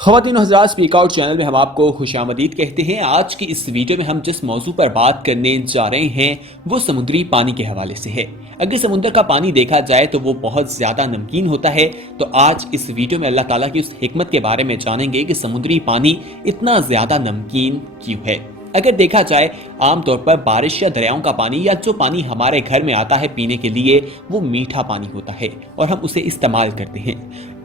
ख़वातीन और हज़रात, speak out channel में हम आपको खुशामदीद कहते हैं। आज की इस वीडियो में हम जिस मौजू पर बात करने जा रहे हैं वो समुद्री पानी के हवाले से है। अगर समुद्र का पानी देखा जाए तो वो बहुत ज़्यादा नमकीन होता है। तो आज इस वीडियो में अल्लाह ताला की उस हिकमत के बारे में जानेंगे कि समुद्री पानी इतना ज़्यादा नमकीन क्यों है। अगर देखा जाए आमतौर पर बारिश या दरियाओं का पानी या जो पानी हमारे घर में आता है पीने के लिए वो मीठा पानी होता है और हम उसे इस्तेमाल करते हैं।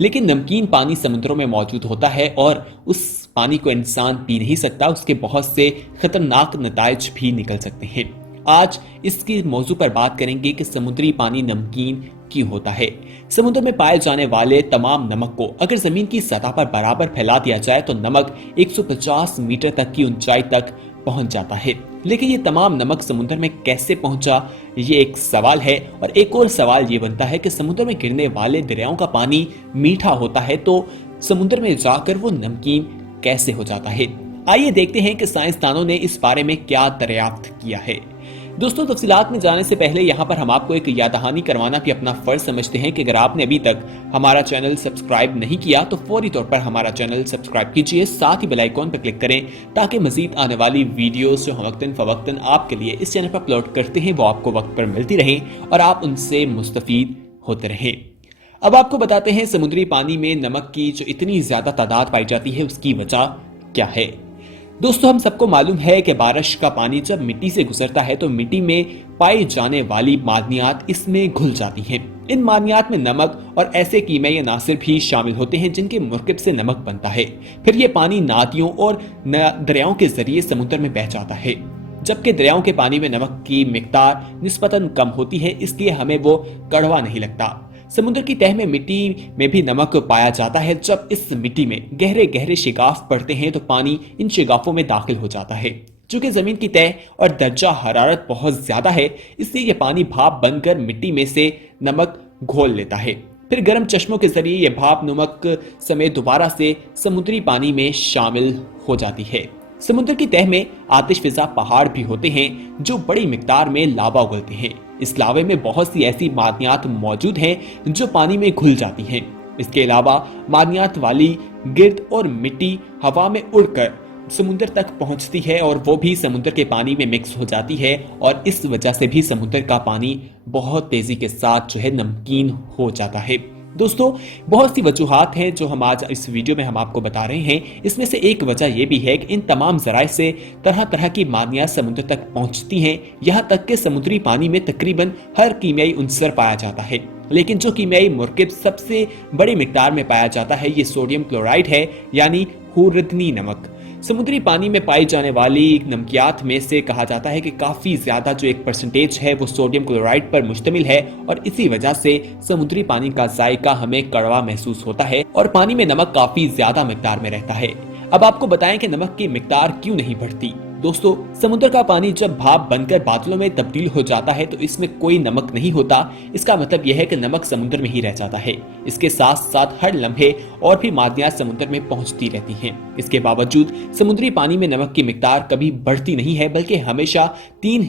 लेकिन नमकीन पानी समुद्रों में मौजूद होता है और उस पानी को इंसान पी नहीं सकता, उसके बहुत से खतरनाक नताइज भी निकल सकते हैं। आज इसकी मौजू पर बात करेंगे कि समुद्री पानी नमकीन क्यों होता है। समुद्र में पाए जाने वाले तमाम नमक को अगर जमीन की सतह पर बराबर फैला दिया जाए तो नमक 150 मीटर तक की ऊंचाई तक पहुंच जाता है। लेकिन ये तमाम नमक समुद्र में कैसे पहुंचा, ये एक सवाल है। और एक और सवाल ये बनता है कि समुद्र में गिरने वाले दरियाओं का पानी मीठा होता है तो समुद्र में जाकर वो नमकीन कैसे हो जाता है। आइए देखते हैं कि साइंसदानों ने इस बारे में क्या दरियाफ्त किया है। दोस्तों, तफसीलात में जाने से पहले यहाँ पर हम आपको एक याद दहानी करवाना भी अपना फर्ज समझते हैं कि अगर आपने अभी तक हमारा चैनल सब्सक्राइब नहीं किया तो फौरी तौर पर हमारा चैनल सब्सक्राइब कीजिए, साथ ही बेल आइकॉन पर क्लिक करें ताकि मजीद आने वाली वीडियोस जो हम वक्तन फवक्तन आपके लिए इस चैनल पर अपलोड करते हैं वो आपको वक्त पर मिलती रहे और आप उनसे मुस्तफीद होते रहें। अब आपको बताते हैं समुद्री पानी में नमक की जो इतनी ज्यादा तादाद पाई जाती है उसकी वजह क्या है। दोस्तों, हम सबको मालूम है कि बारिश का पानी जब मिट्टी से गुजरता है तो मिट्टी में पाई जाने वाली मादनियात इसमें घुल जाती हैं। इन मादनियात में नमक और ऐसे कीमियाई अनासिर भी शामिल होते हैं जिनके मुरकब से नमक बनता है। फिर ये पानी नदियों और दरियाओं के जरिए समुद्र में बह जाता है। जबकि दरियाओं के पानी में नमक की मिकदार निस्बतन कम होती है, इसलिए हमें वो कड़वा नहीं लगता। समुद्र की तह में मिट्टी में भी नमक पाया जाता है। जब इस मिट्टी में गहरे गहरे शिगाफ पड़ते हैं तो पानी इन शिगाफों में दाखिल हो जाता है। चूंकि जमीन की तह और दर्जा हरारत बहुत ज्यादा है, इसलिए यह पानी भाप बनकर मिट्टी में से नमक घोल लेता है। फिर गर्म चश्मों के जरिए यह भाप नमक समेत दोबारा से समुद्री पानी में शामिल हो जाती है। समुद्र की तह में आतिश फिजा पहाड़ भी होते हैं जो बड़ी मिकदार में लावा उगलते हैं। इस लावे में बहुत सी ऐसी मादनियात मौजूद हैं जो पानी में घुल जाती हैं। इसके अलावा मादनियात वाली गिर्द और मिट्टी हवा में उड़कर समुद्र तक पहुंचती है और वो भी समुद्र के पानी में मिक्स हो जाती है और इस वजह से भी समुद्र का पानी बहुत तेजी के साथ जो है नमकीन हो जाता है। दोस्तों, बहुत सी वजूहात हैं जो हम आज इस वीडियो में हम आपको बता रहे हैं। इसमें से एक वजह यह भी है कि इन तमाम जराए से तरह तरह की मादनियात समुद्र तक पहुंचती हैं। यहाँ तक कि समुद्री पानी में तकरीबन हर कीमियाई उनसर पाया जाता है। लेकिन जो कीमियाई मुरकब सबसे बड़ी मिकदार में पाया जाता है ये सोडियम क्लोराइड है, यानी हुर्रदनी नमक। समुद्री पानी में पाई जाने वाली नमकियात में से कहा जाता है कि काफी ज्यादा जो 1% है वो सोडियम क्लोराइड पर मुश्तमिल है और इसी वजह से समुद्री पानी का जायका हमें कड़वा महसूस होता है और पानी में नमक काफी ज्यादा मिकदार में रहता है। अब आपको बताएं कि नमक की मिकदार क्यों नहीं बढ़ती। दोस्तों, समुद्र का पानी जब भाप बनकर बादलों में तब्दील हो जाता है तो इसमें कोई नमक नहीं होता। इसका मतलब यह है कि नमक समुद्र में ही रह जाता है। इसके साथ साथ हर लम्हे और भी मादनियात समुद्र में पहुंचती रहती हैं। इसके बावजूद समुद्री पानी में नमक की मिकदार कभी बढ़ती नहीं है, बल्कि हमेशा 3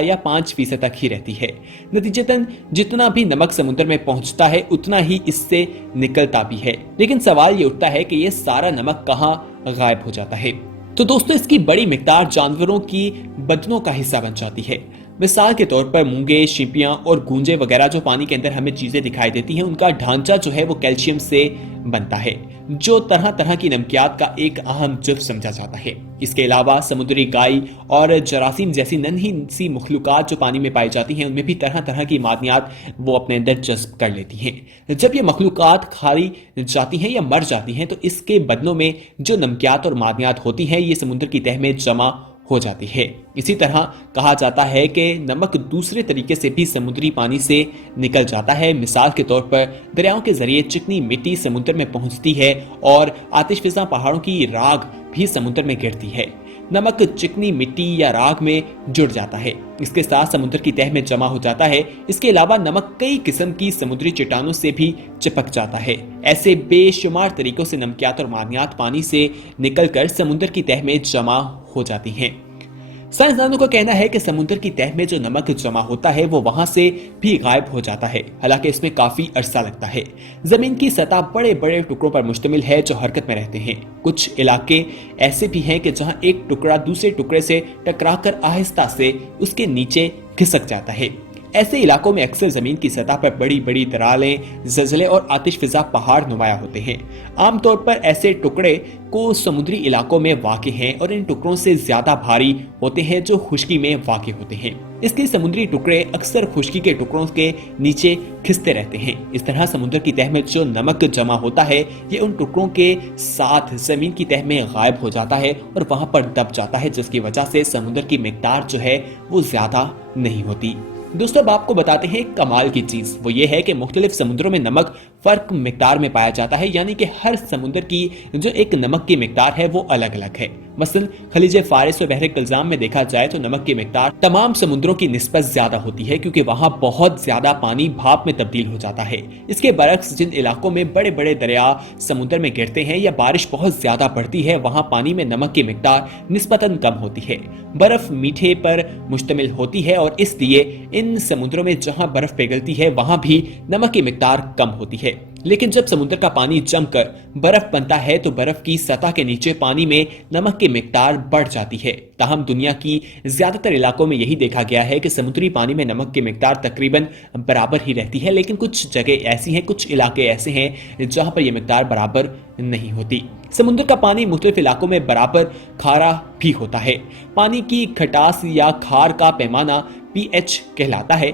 या 5% तक ही रहती है। नतीजतन जितना भी नमक समुद्र में पहुंचता है उतना ही इससे निकलता भी है। लेकिन सवाल ये उठता है कि यह सारा नमक कहाँ गायब हो जाता है। तो दोस्तों, इसकी बड़ी मिकदार जानवरों की बदनों का हिस्सा बन जाती है। मिसाल के तौर पर मूंगे, छिपियां और गूंजे वगैरह जो पानी के अंदर हमें चीजें दिखाई देती हैं, उनका ढांचा जो है वो कैल्शियम से बनता है जो तरह तरह की नमकियात का एक अहम जुज़ समझा जाता है। इसके अलावा समुद्री गाय और जरासीम जैसी नन्ही सी मखलूकात जो पानी में पाई जाती हैं उनमें भी तरह तरह की मादनियात वो अपने अंदर जज्ब कर लेती हैं। जब ये मखलूकात खारी जाती हैं या मर जाती हैं तो इसके बदलों में जो नमकियात और मादनियात होती हैं ये समुद्र की तह में जमा हो जाती है। इसी तरह कहा जाता है कि नमक दूसरे तरीके से भी समुद्री पानी से निकल जाता है। मिसाल के तौर पर दरियाओं के जरिए चिकनी मिट्टी समुद्र में पहुंचती है और आतिशफिजा पहाड़ों की राख भी समुद्र में गिरती है। नमक चिकनी मिट्टी या राख में जुड़ जाता है, इसके साथ समुद्र की तह में जमा हो जाता है। इसके अलावा नमक कई किस्म की समुद्री चट्टानों से भी चिपक जाता है। ऐसे बेशुमार तरीकों से नमकियात और मादनियात पानी से निकलकर समुद्र की तह में जमा हो जाती हैं। साइंसदानों का कहना है कि समुद्र की तह में जो नमक जमा होता है वो वहां से भी गायब हो जाता है, हालांकि इसमें काफी अरसा लगता है। जमीन की सतह बड़े बड़े टुकड़ों पर मुश्तमिल है जो हरकत में रहते हैं। कुछ इलाके ऐसे भी हैं कि जहां एक टुकड़ा दूसरे टुकड़े से टकराकर आहिस्ता से उसके नीचे खिसक जाता है। ऐसे इलाकों में अक्सर जमीन की सतह पर बड़ी बड़ी दरारें, जलजले और आतिशफिजा पहाड़ नुमाया होते हैं। आमतौर पर ऐसे टुकड़े को समुद्री इलाकों में वाक़ हैं और इन टुकड़ों से ज्यादा भारी होते हैं जो खुश्की में वाक़ होते हैं। इसलिए समुद्री टुकड़े अक्सर खुश्की के टुकड़ों के नीचे खिसते रहते हैं। इस तरह समुद्र की तह में जो नमक जमा होता है ये उन टुकड़ों के साथ जमीन की तह में गायब हो जाता है और वहां पर दब जाता है, जिसकी वजह से समुद्र की मिकदार जो है वो ज्यादा नहीं होती। दोस्तों, अब आपको बताते हैं कमाल की चीज, वो ये है कि मुख्तलिफ समुद्रों में नमक फर्क मिकदार में पाया जाता है, यानी कि हर समुद्र की जो एक नमक की मिकदार है वो अलग अलग है। मसलन खलीज फारिस और बहर कल्जाम में देखा जाए तो नमक की मिकदार तमाम समुद्रों की निस्बत ज्यादा होती है, क्योंकि वहां बहुत ज्यादा पानी भाप में तब्दील हो जाता है। इसके बरक्स जिन इलाकों में बड़े बड़े दरिया समुद्र में गिरते हैं या बारिश बहुत ज्यादा पड़ती है, वहां पानी में नमक की मिकदार निस्बतन कम होती है। बर्फ मीठे पर मुश्तमिल होती है और इसलिए इन समुद्रों में जहां बर्फ पिघलती है वहां भी नमक की मिकदार कम होती है। लेकिन जब समुद्र का पानी जमकर बर्फ बनता है तो बर्फ की सतह के नीचे पानी में नमक की मिकदार बढ़ जाती है। ताहम दुनिया की ज्यादातर इलाकों में यही देखा गया है कि समुद्री पानी में नमक की मिकदार तकरीबन बराबर ही रहती है, लेकिन कुछ जगह ऐसी हैं, कुछ इलाके ऐसे हैं जहां पर यह मिकदार बराबर नहीं होती। समुद्र का पानी मुख्तलिफ इलाकों में बराबर खारा भी होता है। पानी की खटास या खार का पैमाना pH कहलाता है,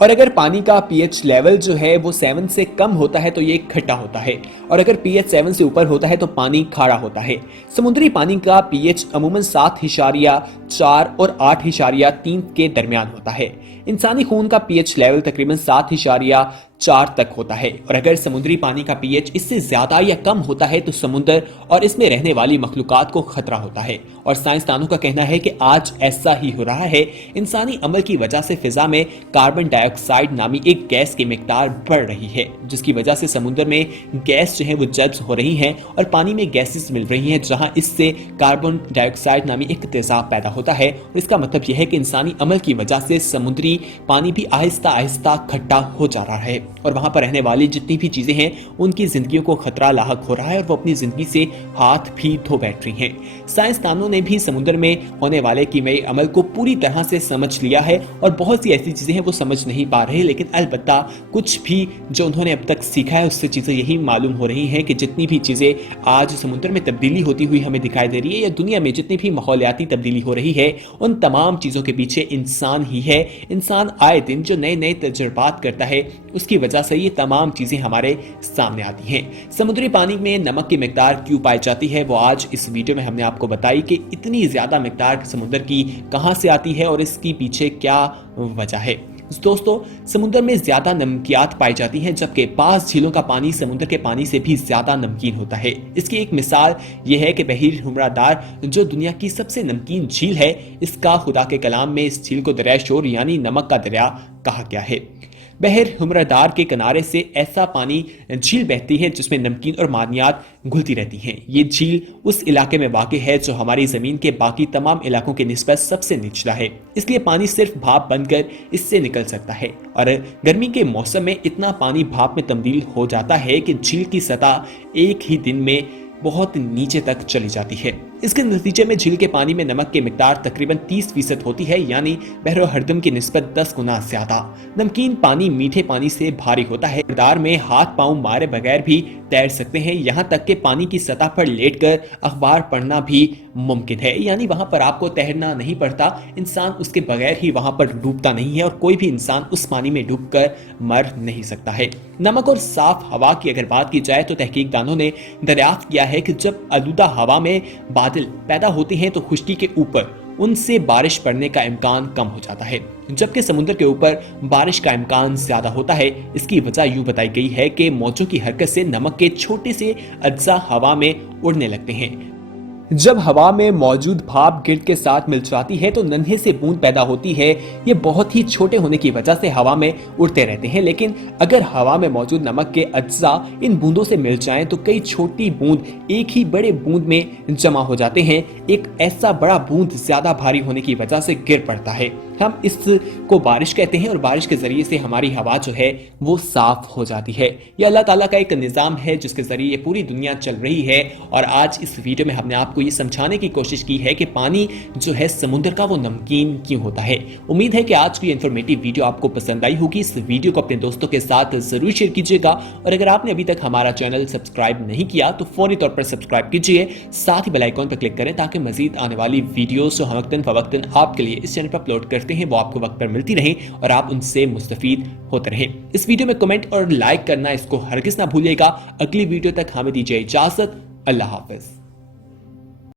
और अगर पानी का pH लेवल जो है वो 7 से कम होता है तो ये खट्टा होता है, और अगर pH 7 से ऊपर होता है तो पानी खारा होता है। समुद्री पानी का pH अमूमन 7.4 और 8.3 के दरमियान होता है। इंसानी खून का pH लेवल तकरीबन 7.4 तक होता है, और अगर समुद्री पानी का pH इससे ज्यादा या कम होता है तो समुद्र और इसमें रहने वाली मखलूकात को खतरा होता है। और साइंसदानों का कहना है कि आज ऐसा ही हो रहा है। इंसानी अमल की वजह से फिजा में कार्बन डाइऑक्साइड नामी एक गैस की मिकदार बढ़ रही है, जिसकी वजह से समुद्र में गैस जो है वो जज्ब हो रही हैं और पानी में गैसेस मिल रही हैं, जहां इससे कार्बन डाइऑक्साइड नामी एक तेजाब पैदा होता है। और इसका मतलब यह है कि इंसानी अमल की वजह से समुद्री पानी भी आहिस्ता आहिस्ता खट्टा हो जा रहा है, और वहां पर रहने वाली जितनी भी चीजें हैं उनकी जिंदगियों को खतरा लाहक हो रहा है और वो अपनी जिंदगी से हाथ भी धो बैठ रही हैं। साइंसदानों ने भी समुद्र में होने वाले कीमियाई अमल को पूरी तरह से समझ लिया है, और बहुत सी ऐसी चीजें हैं वो समझ नहीं पा रहे, लेकिन अलबत्ता कुछ भी जो उन्होंने अब तक सीखा है उससे चीजें यही मालूम हो रही हैं कि जितनी भी चीजें आज समुद्र में तब्दीली होती हुई हमें दिखाई दे रही है या दुनिया में जितनी भी माहौलियाती तब्दीली हो रही है, उन तमाम चीजों के पीछे इंसान ही है। इंसान आए दिन जो नए नए तजुर्बात करता है उसकी वजह से ये तमाम चीजें हमारे सामने आती हैं। समुद्री पानी में नमक की मिकदार क्यों पाई जाती है वो आज इस वीडियो में हमने आपको बताई कि इतनी ज्यादा मिकदार समुद्र की कहां से आती है और इसके पीछे क्या वजह है। दोस्तों, समुद्र में ज्यादा नमकियात पाई जाती हैं, जबकि पास झीलों का पानी समुद्र के पानी से भी ज्यादा नमकीन होता है। इसकी एक मिसाल यह है कि बहर हुमरादार जो दुनिया की सबसे नमकीन झील है, इसका खुदा के कलाम में इस झील को दरिया शोर यानी नमक का दरिया कहा गया है। बहर हुमरादार के किनारे से ऐसा पानी झील बहती है जिसमें नमकीन और मादनियात घुलती रहती हैं। ये झील उस इलाके में वाक़ है जो हमारी जमीन के बाकी तमाम इलाकों के निस्बत सबसे निचला है, इसलिए पानी सिर्फ भाप बनकर इससे निकल सकता है, और गर्मी के मौसम में इतना पानी भाप में तब्दील हो जाता है कि झील की सतह एक ही दिन में बहुत नीचे तक चली जाती है। इसके नतीजे में झील के पानी में नमक की मिकदार तकरीबन 30% होती है, यानी बहरो हरदम की निस्बत 10 गुना ज्यादा। नमकीन पानी मीठे पानी से भारी होता है। किरदार में हाथ पांव मारे बगैर भी तैर सकते हैं, यहाँ तक कि पानी की सतह पर लेटकर अखबार पढ़ना भी मुमकिन है, यानी वहां पर आपको तैरना नहीं पड़ता। इंसान उसके बगैर ही वहां पर डूबता नहीं है और कोई भी इंसान उस पानी में डूबकर मर नहीं सकता है। नमक और साफ हवा की अगर बात की जाए तो तहकीकदानों ने दरियाफ्त किया है कि जब आलूदा हवा में बादल पैदा होते हैं तो खुश्की के ऊपर उनसे बारिश पड़ने का इम्कान कम हो जाता है, जबकि समुद्र के ऊपर बारिश का इम्कान ज्यादा होता है। इसकी वजह यूं बताई गई है कि मौजों की हरकत से नमक के छोटे से अज्जा हवा में उड़ने लगते हैं। जब हवा में मौजूद भाप गिर्द के साथ मिल जाती है तो नन्हे से बूंद पैदा होती है। ये बहुत ही छोटे होने की वजह से हवा में उड़ते रहते हैं, लेकिन अगर हवा में मौजूद नमक के अज्जा इन बूंदों से मिल जाएं तो कई छोटी बूंद एक ही बड़े बूंद में जमा हो जाते हैं। एक ऐसा बड़ा बूंद ज्यादा भारी होने की वजह से गिर पड़ता है। हम इसको बारिश कहते हैं और बारिश के जरिए से हमारी हवा जो है वो साफ हो जाती है। ये अल्लाह ताला का एक निज़ाम है जिसके जरिए पूरी दुनिया चल रही है। और आज इस वीडियो में हमने आपको ये समझाने की कोशिश की है कि पानी जो है समुद्र का वो नमकीन क्यों होता है। उम्मीद है कि आज की इन्फॉर्मेटिव वीडियो आपको पसंद आई होगी। इस वीडियो को अपने दोस्तों के साथ जरूर शेयर कीजिएगा और अगर आपने अभी तक हमारा चैनल सब्सक्राइब नहीं किया तो फौरी तौर पर सब्सक्राइब कीजिए, साथ ही बेल आइकॉन पर क्लिक करें ताकि मजीद आने वाली वीडियोस जो हम वक्तन फवक्तन आपके लिए इस चैनल पर अपलोड करते हैं वो आपको वक्त पर मिलती रहे और आप उनसे मुस्तफीद होते रहें। इस वीडियो में कमेंट और लाइक करना इसको हरगिज ना भूलिएगा। अगली वीडियो तक हमें दीजिए इजाजत। अल्लाह हाफिज।